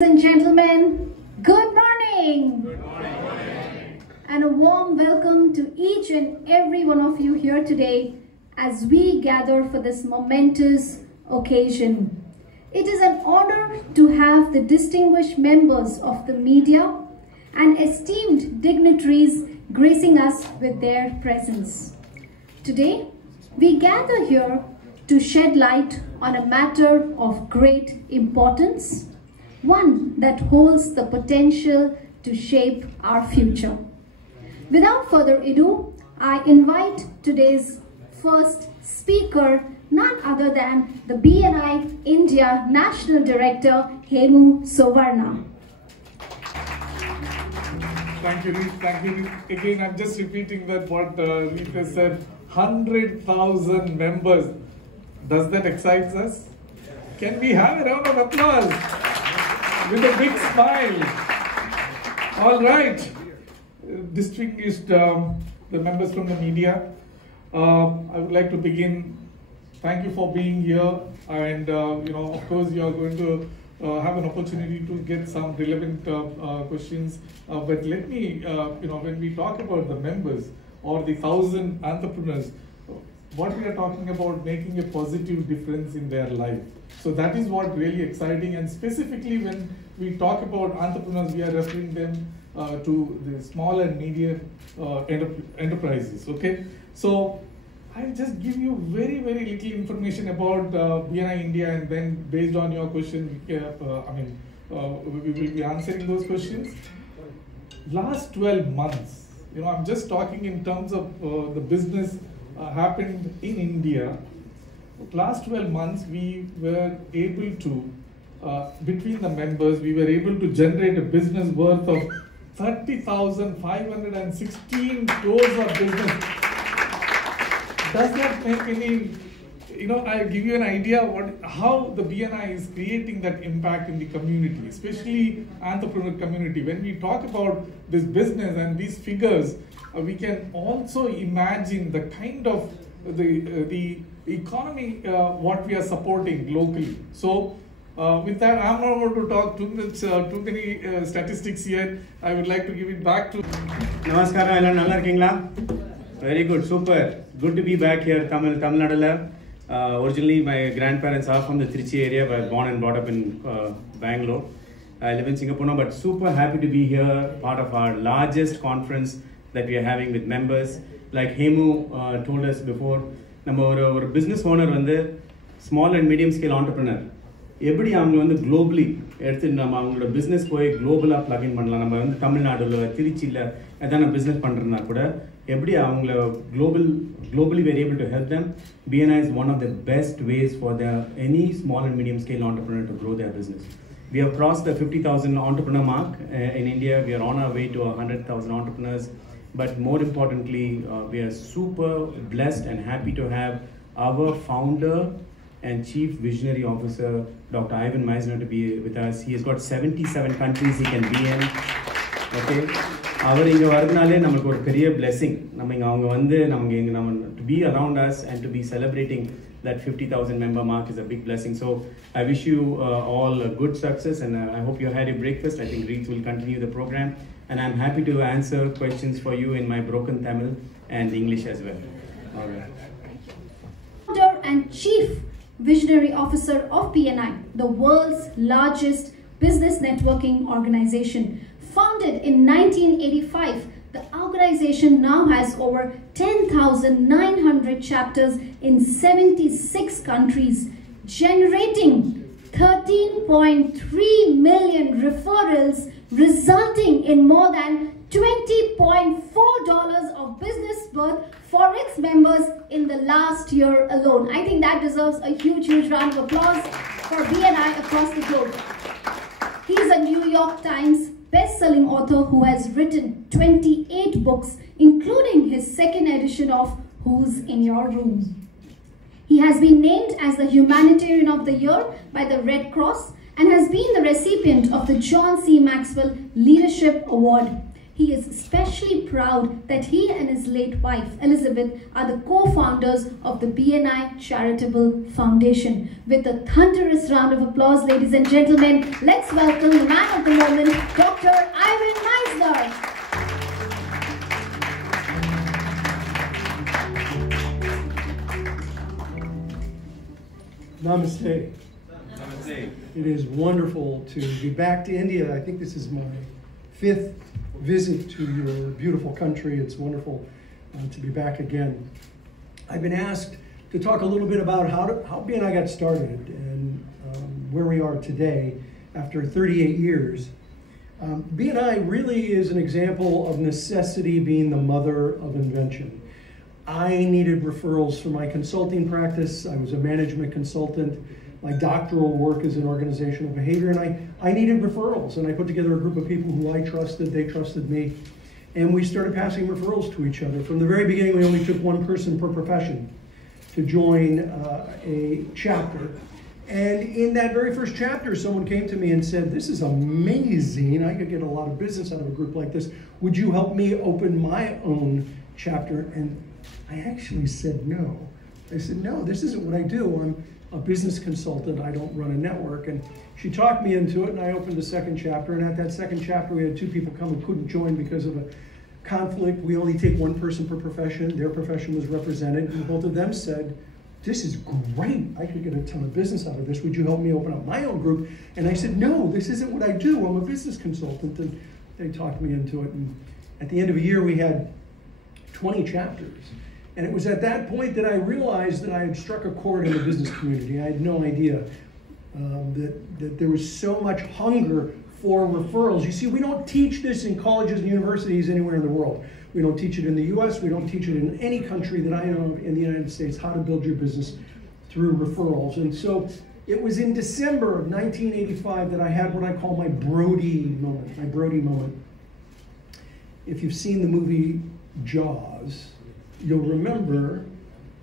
Ladies and gentlemen, good morning. Good morning. And a warm welcome to each and every one of you here today as we gather for this momentous occasion. It is an honor to have the distinguished members of the media and esteemed dignitaries gracing us with their presence. Today, we gather here to shed light on a matter of great importance, one that holds the potential to shape our future. Without further ado, I invite today's first speaker, none other than the BNI India National Director, Hemu Sovarna. Thank you, Reet. Thank you, Reet. Again, I'm just repeating that what Reet has said. 100,000 members. Does that excite us? Can we have a round of applause? With a big smile. All right. Distinguished the members from the media, I would like to begin. Thank you for being here, and of course, you are going to have an opportunity to get some relevant questions. But let me, when we talk about the members or the 1,000 entrepreneurs, what we are talking about making a positive difference in their life. So that is what really exciting, and specifically when we talk about entrepreneurs, we are referring them to the small and medium enterprises. Okay, so I'll just give you very little information about BNI India, and then based on your question, we will be answering those questions. Last 12 months, I'm just talking in terms of the business happened in India. Last 12 months, we were able to, between the members, we were able to generate a business worth of 30,516 crores of business. Does that make any, I'll give you an idea how the BNI is creating that impact in the community, especially entrepreneur community. When we talk about this business and these figures, we can also imagine the kind of the economy what we are supporting locally. So with that, I'm not going to talk too many statistics here. I would like to give it back to Namaskaram, Ella Nalla irkingla? Very good, super. Good to be back here, Tamil Nadu. Originally, my grandparents are from the Trichy area, but born and brought up in Bangalore. I live in Singapore now, but super happy to be here, part of our largest conference that we are having with members. Like Hemu told us before, நம்ம ஒரு business owner வந்து small and medium scale entrepreneur எப்படி அவங்க வந்து globally எடுத்து நம்ம அவங்களோட business போய் globally plug in பண்ணலாம். நம்ம வந்து தமிழ்நாடுல திருச்சியில ஏதான business பண்றதுனா கூட எப்படி அவங்கள globally we are able to help them. BNI is one of the best ways for any small and medium scale entrepreneur to grow their business. We have crossed the 50,000 entrepreneur mark in India. We are on our way to 100,000 entrepreneurs. But more importantly, we are super blessed and happy to have our founder and chief visionary officer, Dr. Ivan Meisner, to be with us. He has got 77 countries he can be in. Okay, அவர் இங்க வரதுனாலே நமக்கு ஒரு பெரிய blessing. நம்ம இங்க அவங்க வந்து to be around us and to be celebrating that 50,000 member mark is a big blessing. So I wish you all a good success, and I hope you had your breakfast. I think Reet will continue the program, and I'm happy to answer questions for you in my broken Tamil and English as well. All right. Founder and Chief Visionary Officer of BNI, the world's largest business networking organization. Founded in 1985, the organization now has over 10,900 chapters in 76 countries, generating 13.3 million referrals, resulting in more than $20.4 of business worth for its members in the last year alone. I think that deserves a huge round of applause for BNI across the globe. He is a New York Times best-selling author who has written 28 books, including his second edition of Who's in Your Room. He has been named as the Humanitarian of the Year by the Red Cross and has been the recipient of the John C. Maxwell Leadership Award. he is especially proud that he and his late wife, Elizabeth, are the co-founders of the BNI Charitable Foundation. With a thunderous round of applause, ladies and gentlemen, let's welcome the man of the moment, Dr. Ivan Meisler. Namaste. Namaste. It is wonderful to be back to India. I think this is my 5th visit to your beautiful country. It's wonderful to be back again. I've been asked to talk a little bit about how BNI got started and where we are today after 38 years. BNI really is an example of necessity being the mother of invention. I needed referrals for my consulting practice. I was a management consultant. My doctoral work is in organizational behavior, and I needed referrals. And I put together a group of people who I trusted, they trusted me, and we started passing referrals to each other. From the very beginning, we only took one person per profession to join a chapter. And in that very first chapter, someone came to me and said, "This is amazing. I could get a lot of business out of a group like this. Would you help me open my own chapter?" And I actually said no. I said, "No, this isn't what I do. I'm a business consultant. I don't run a network." And she talked me into it, and I opened a second chapter. And at that second chapter, we had 2 people come who couldn't join because of a conflict. We only take 1 person per profession. Their profession was represented, and both of them said, "This is great. I could get a ton of business out of this. Would you help me open up my own group?" And I said, "No, this isn't what I do. I'm a business consultant." And they talked me into it. And at the end of a year, we had 20 chapters. And it was at that point that I realized that I had struck a chord in the business community. I had no idea that there was so much hunger for referrals. You see, we don't teach this in colleges and universities anywhere in the world. We don't teach it in the US, we don't teach it in any country that I know of in the United States, how to build your business through referrals. And so it was in December of 1985 that I had what I call my Brody moment, If you've seen the movie Jaws, you'll remember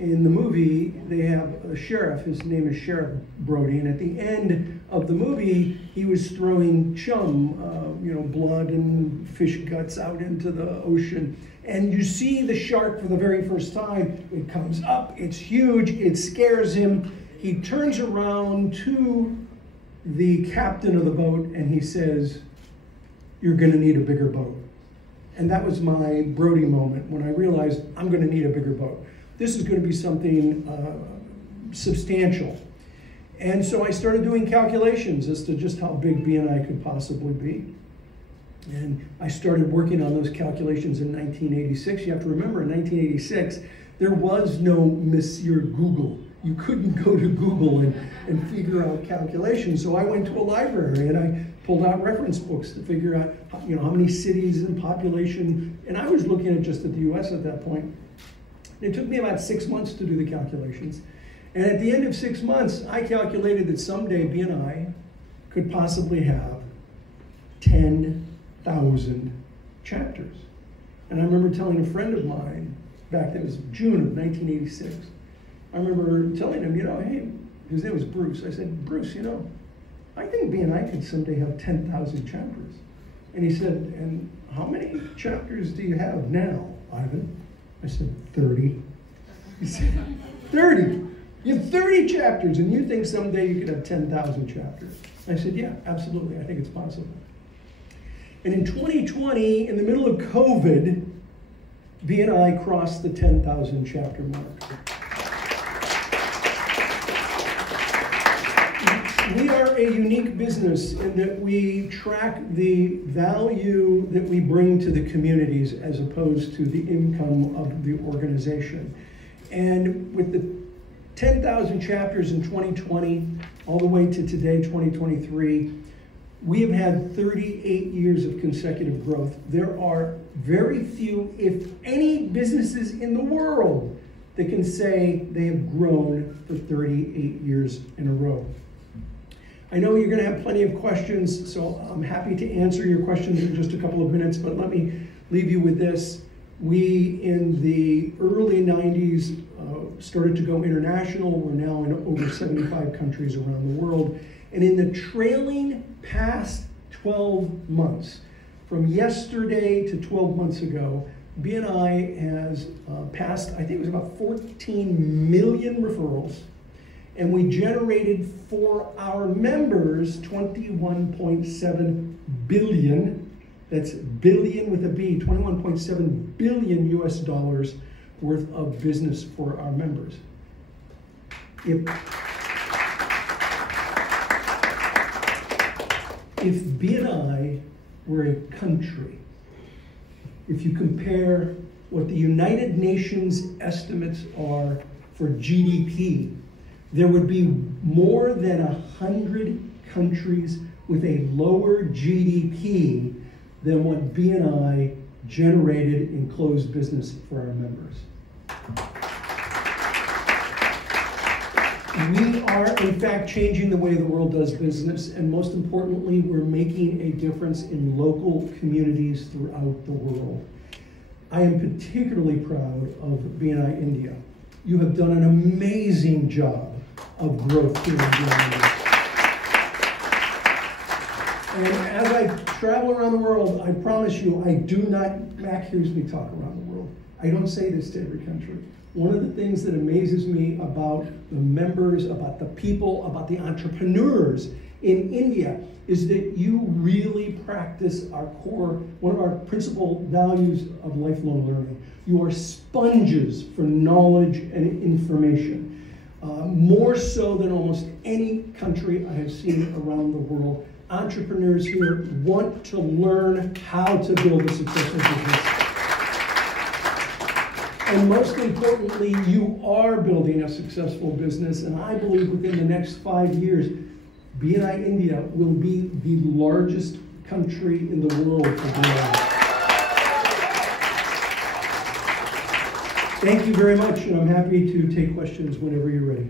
in the movie they have a sheriff. His name is Sheriff Brody, and at the end of the movie he was throwing chum, blood and fish guts out into the ocean, and you see the shark for the very first time. It comes up, it's huge, it scares him. He turns around to the captain of the boat and he says, "You're going to need a bigger boat." And that was my Brody moment when I realized I'm going to need a bigger boat. This is going to be something substantial. And so I started doing calculations as to just how big BNI could possibly be. And I started working on those calculations in 1986. You have to remember, in 1986, there was no Monsieur Google. You couldn't go to Google and figure out calculations. So I went to a library and I pulled out reference books to figure out how many cities and population, and I was looking at just at the US at that point. It took me about 6 months to do the calculations. And at the end of 6 months, I calculated that someday BNI could possibly have 10,000 chapters. And I remember telling a friend of mine, back then it was June of 1986, I remember telling him, hey, his name was Bruce. I said, "Bruce, I think BNI could someday have 10,000 chapters." And he said, "And how many chapters do you have now, Ivan?" I said, 30. He said, 30? You have 30 chapters and you think someday you could have 10,000 chapters? I said, "Yeah, absolutely. I think it's possible." And in 2020, in the middle of COVID, BNI crossed the 10,000 chapter mark. We are a unique business in that we track the value that we bring to the communities as opposed to the income of the organization. And with the 10,000 chapters in 2020, all the way to today, 2023, we have had 38 years of consecutive growth. There are very few, if any, businesses in the world that can say they have grown for 38 years in a row. I know you're going to have plenty of questions, so I'm happy to answer your questions in just a couple of minutes, but let me leave you with this. We, in the early 90s, started to go international. We're now in over 75 countries around the world. And in the trailing past 12 months, From yesterday to 12 months ago, BNI has passed, I think it was about 14 million referrals, and we generated for our members 21.7 billion, that's billion with a B, 21.7 billion US dollars worth of business for our members. If BNI were a country, if you compare what the United Nations estimates are for GDP, there would be more than 100 countries with a lower GDP than what BNI generated in closed business for our members. We are, in fact, changing the way the world does business, and most importantly, we're making a difference in local communities throughout the world. I am particularly proud of BNI India. You have done an amazing job of growth here in BNI India. And as I travel around the world, I promise you, I do not, Mac hears me talk around the world. I don't say this to every country. One of the things that amazes me about the members, about the people, about the entrepreneurs in India is that you really practice our core, one of our principal values of lifelong learning. You are sponges for knowledge and information. More so than almost any country I have seen around the world. Entrepreneurs here want to learn how to build a successful business. And most importantly, you are building a successful business, and I believe within the next 5 years, BNI India will be the largest country in the world for BNI. Thank you very much, and I'm happy to take questions whenever you're ready.